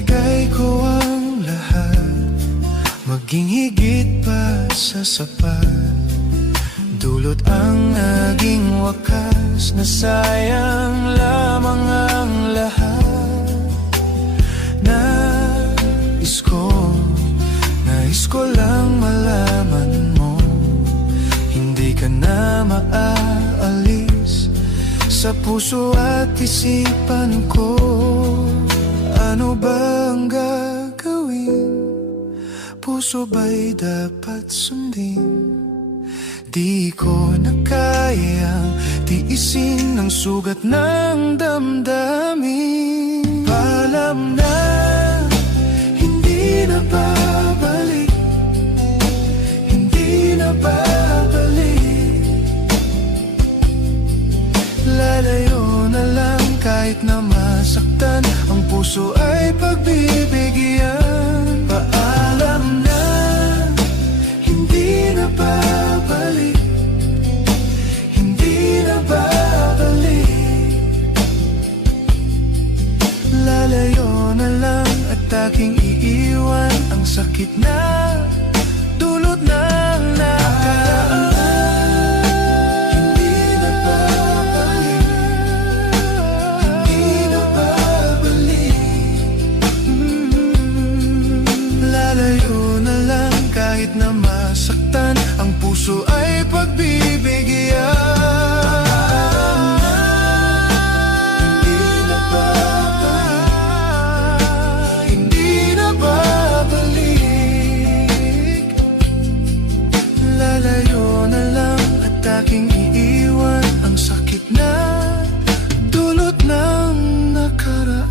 Ibinigay ko ang lahat, maging higit pa sa sapat. Dulot ang naging wakas, na sayang lamang ang lahat. Nais ko lang malaman mo, hindi ka na maaalis sa puso at isipan ko. Ano bang gagawin? Puso ba'y dapat sundin? Di ko na kayang tiisin ang sugat ng damdamin. Paalam na, hindi na babalik, hindi na babalik. Lalayo na lang kahit na masaktan, ang puso ay pagbibigyan. Paalam na, hindi na babalik, hindi na babalik. Lalayo na lang at aking iiwan ang sakit na dulot ng nakaraan. Hindi na babalik, hindi na babalik. Lalayo na lang kahit na masaktan, ang puso ay pagbibigyan. Aking iiwan ang sakit na dulot ng nakaraan.